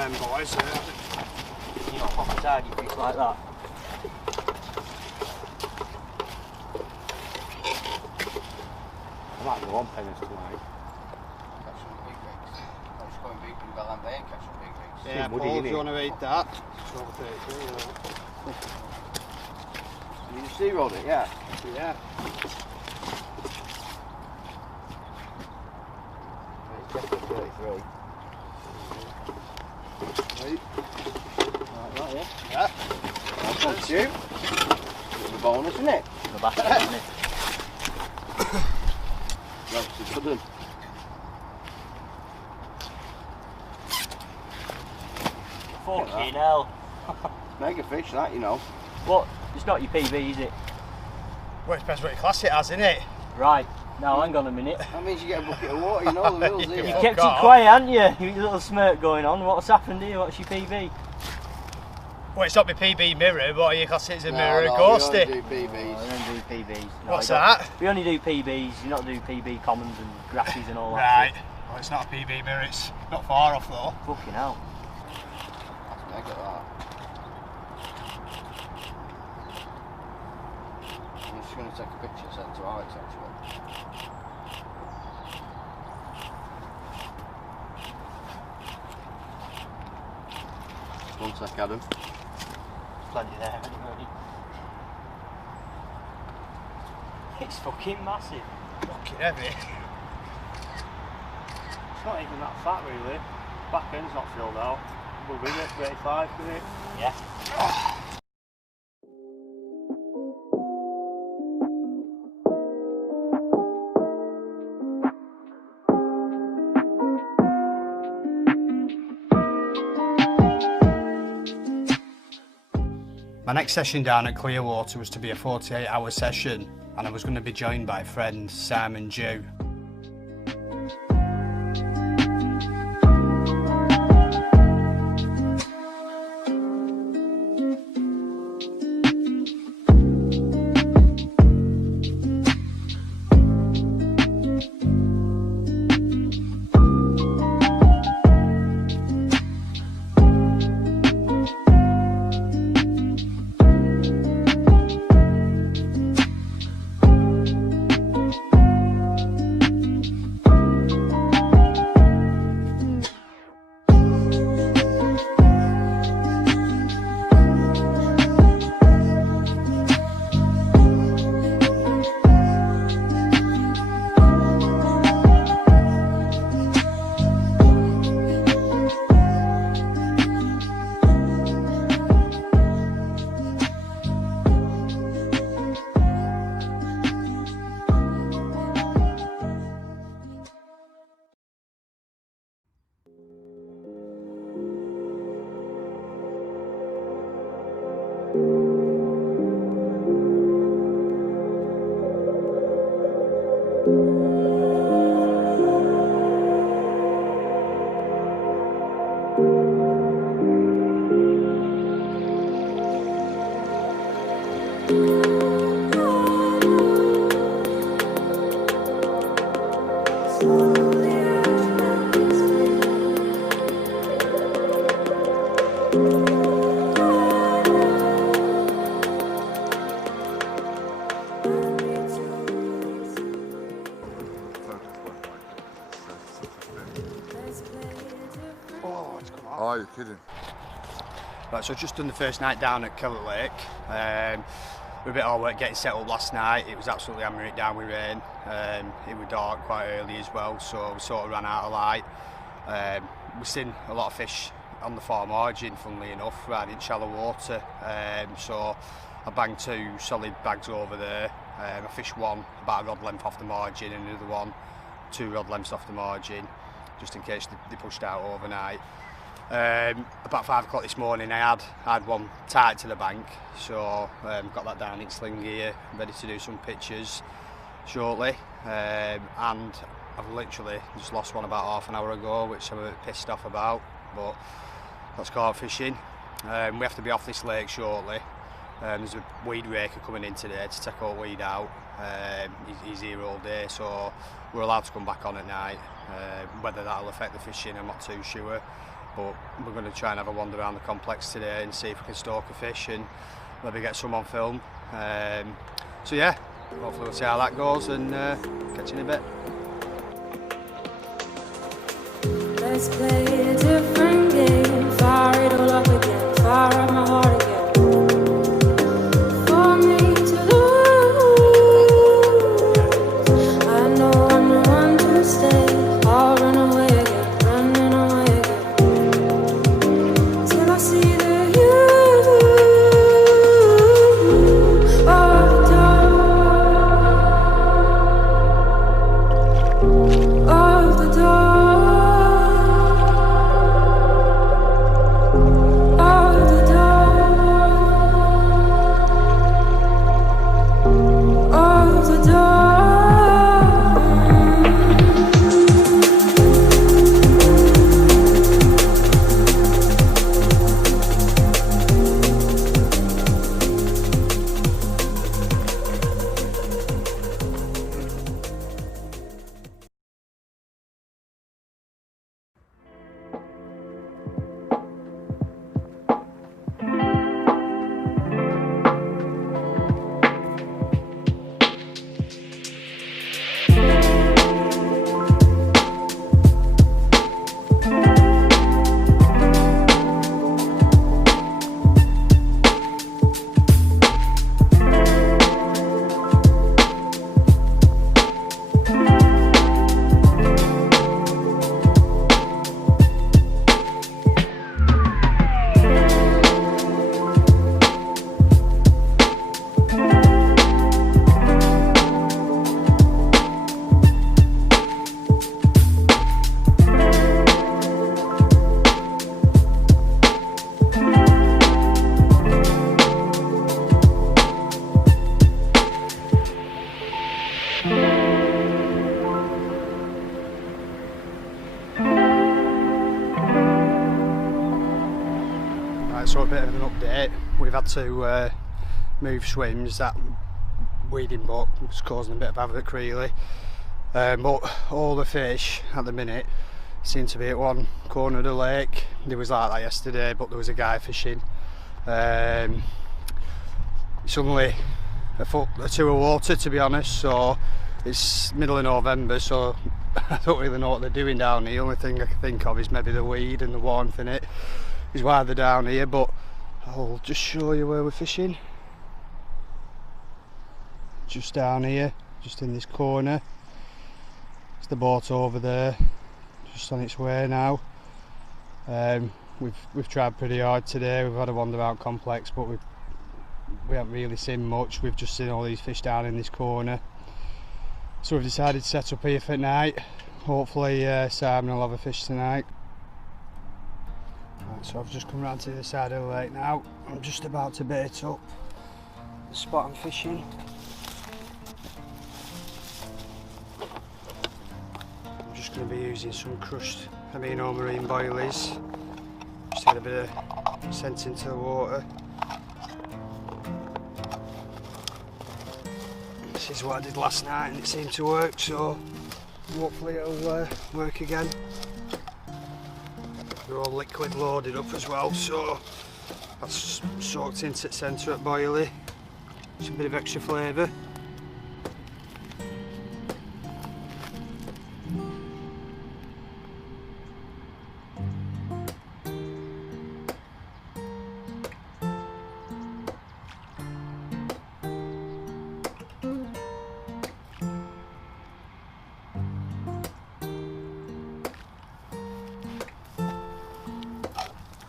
of them boys. You know, hot side you fish like that. I might go on pennants tonight. Catch some big rigs. I'll just go in big and Bellam Bay and catch some big rigs. Yeah, woody, Paul, if innit? you want to eat that. It's over 33, You just zeroed it, yeah? yeah. It's definitely 33. Right. Like that, yeah? Yeah. That's one shoot. It's a bonus, isn't it? The basket, isn't it? That's sudden. Fucking hell. Mega fish, that, you know. But it's not your PB, is it? Well, it depends what your class it has, innit? Right. Now, hang on a minute. That means you get a bucket of water, you know the rules You here. kept off. it quiet, haven't you? You little smirk going on. What's happened here? What's your PB? Well, it's not my PB mirror, but you class it as a No, mirror no, ghosty. we only do Oh, BBs. we don't do PBs. No, What's we don't. that? We only do PBs. You not do PB commons and grasses and all that. Right. shit. Well, it's not a PB mirror, it's not far off though. Fucking hell. That's mega, that. I'm just going to take a picture and send it to Alex, actually. 1 sec, Adam. Plenty there anyway. It's fucking massive. Fucking heavy. It's not even that fat really. Back end's not filled out. We'll be at 35 with it. Yeah. My next session down at Clearwater was to be a 48-hour session, and I was going to be joined by friend Simon Jew. Oh, you're kidding. Right, so I've just done the first night down at Kellet Lake. We were a bit hard work getting set up last night. It was absolutely hammering it down with rain. It was dark quite early as well, so we sort of ran out of light. We've seen a lot of fish on the far margin, funnily enough, right in shallow water. So I banged 2 solid bags over there. I fished one about a rod length off the margin and another one 2 rod lengths off the margin, just in case they pushed out overnight. About 5 o'clock this morning I had one tied to the bank, so got that down in sling gear, ready to do some pictures shortly, and I've literally just lost one about half an hour ago, which I'm a bit pissed off about, but that's carp fishing. We have to be off this lake shortly. There's a weed raker coming in today to take all weed out. He's here all day, so we're allowed to come back on at night. Whether that'll affect the fishing, I'm not too sure. but we're going to try and have a wander around the complex today and see if we can stalk a fish and maybe get some on film. So yeah, hopefully we'll see how that goes and catch you in a bit. Let's play a different game, fire it all up again, fire up my heart again. For me to lose, I know I'm the one to stay. I'll run away again, running away again, till I see the you of the door, of the door. So a bit of an update, we've had to move swims. That weeding buck was causing a bit of havoc really, but all the fish at the minute seem to be at one corner of the lake. There was like that yesterday, but there was a guy fishing. It's only a foot or two of water to be honest, so it's middle of November, so I don't really know what they're doing down here. The only thing I can think of is maybe the weed and the warmth in it is why they're down here, but I'll just show you where we're fishing. Just down here, just in this corner. It's the boat over there, just on its way now. We've tried pretty hard today. We've had a wander around complex, but we haven't really seen much. We've just seen all these fish down in this corner, so we've decided to set up here for night. Hopefully Simon will have a fish tonight. Right, so I've just come round to the side of the lake now. I'm just about to bait up the spot I'm fishing. I'm just going to be using some crushed amino marine boilies, just to get a bit of scent into the water. This is what I did last night and it seemed to work, so hopefully it'll work again. They're all liquid loaded up as well, so that's soaked into the centre at boilie. Just a bit of extra flavour.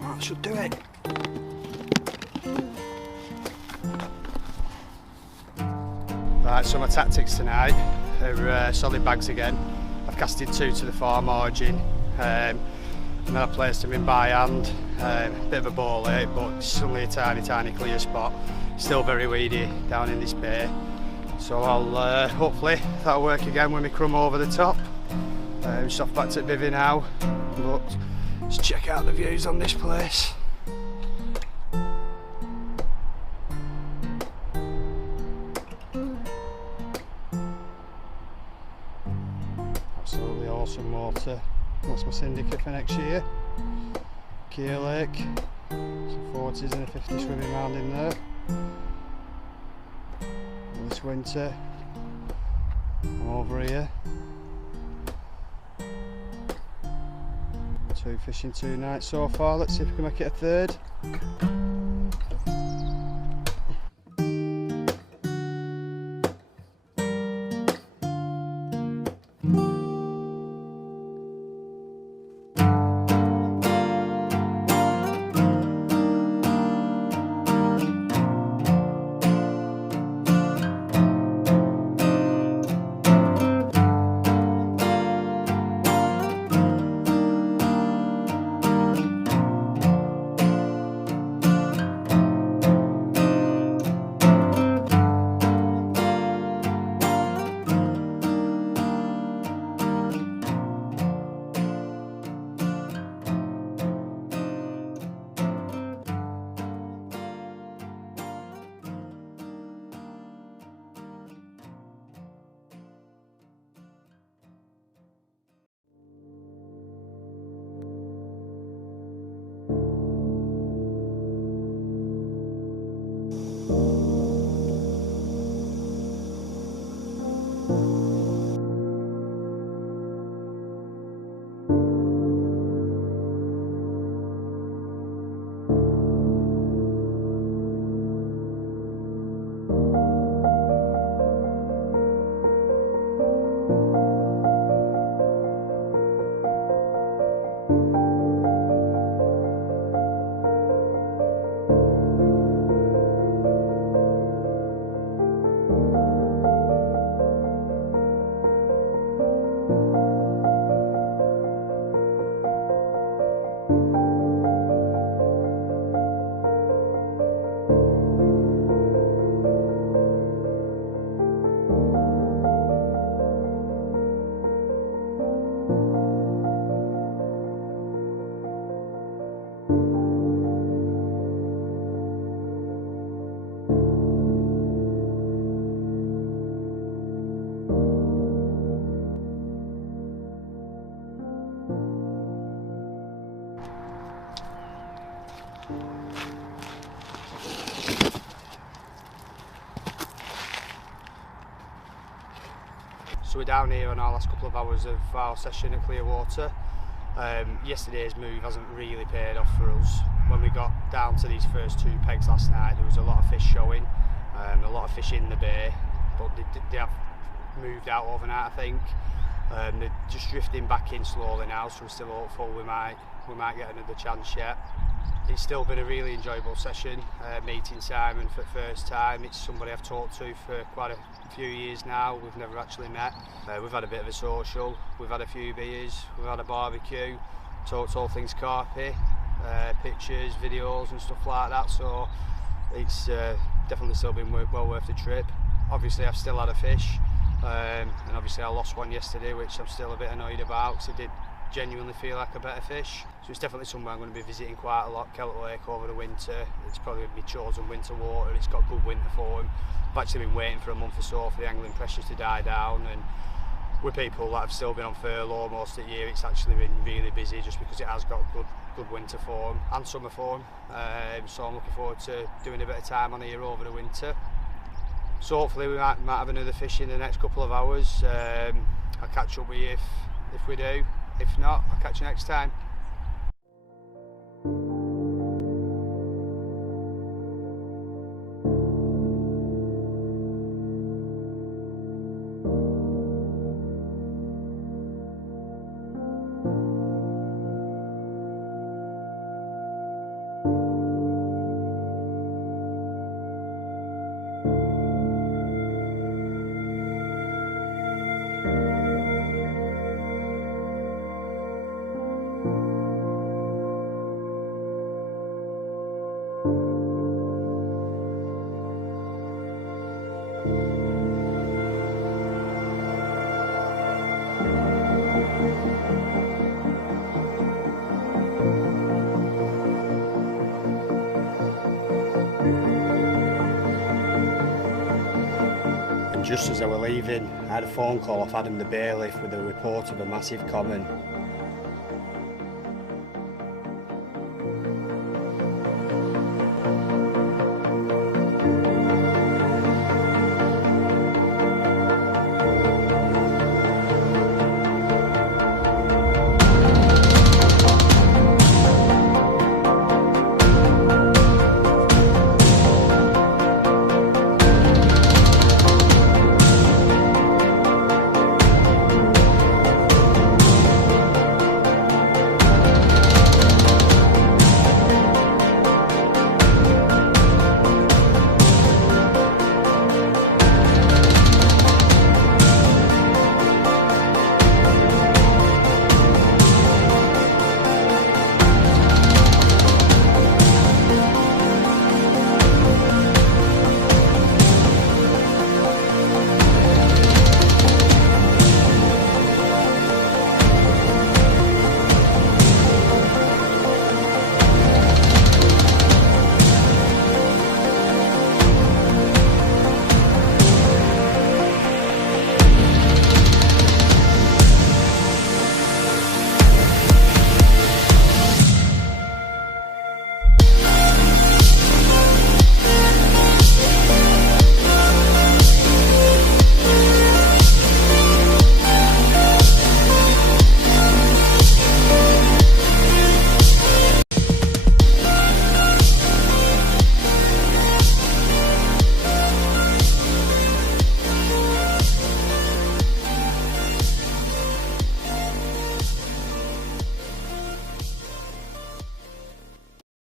That should do it. Right, so my tactics tonight are solid bags again. I've casted 2 to the far margin, and then I placed them in by hand. Bit of a ball lake, but it's only a tiny clear spot. Still very weedy down in this bay. So I'll hopefully that'll work again when we crumb over the top. Just off back to the bivvy now, but let's check out the views on this place. Absolutely awesome water. That's my syndicate for next year. Keir Lake, some 40s and a 50 swimming round in there. And this winter I'm over here. 2 fishing 2 nights so far. Let's see if we can make it a third. So we're down here on our last couple of hours of our session at Clearwater. Yesterday's move hasn't really paid off for us. When we got down to these first 2 pegs last night, there was a lot of fish showing, a lot of fish in the bay, but they have moved out overnight, I think. They're just drifting back in slowly now, so we're still hopeful we might get another chance yet. It's still been a really enjoyable session, meeting Simon for the first time. It's somebody I've talked to for quite a few years now. We've never actually met. We've had a bit of a social, we've had a few beers, we've had a barbecue, talked all things carpy, pictures, videos and stuff like that, so it's definitely still been well worth the trip. Obviously I've still had a fish, and obviously I lost one yesterday, which I'm still a bit annoyed about because it did genuinely feel like a better fish. So it's definitely somewhere I'm going to be visiting quite a lot, Kellet Lake, over the winter. It's probably my chosen winter water, it's got good winter for them. I've actually been waiting for a month or so for the angling pressures to die down, and with people that have still been on furlough most of the year, it's actually been really busy just because it has got good winter for them and summer for them. So I'm looking forward to doing a bit of time on here over the winter. So hopefully we might have another fish in the next couple of hours. I'll catch up with you if we do. If not, I'll catch you next time. Just as I were leaving, I had a phone call off Adam the bailiff with a report of a massive common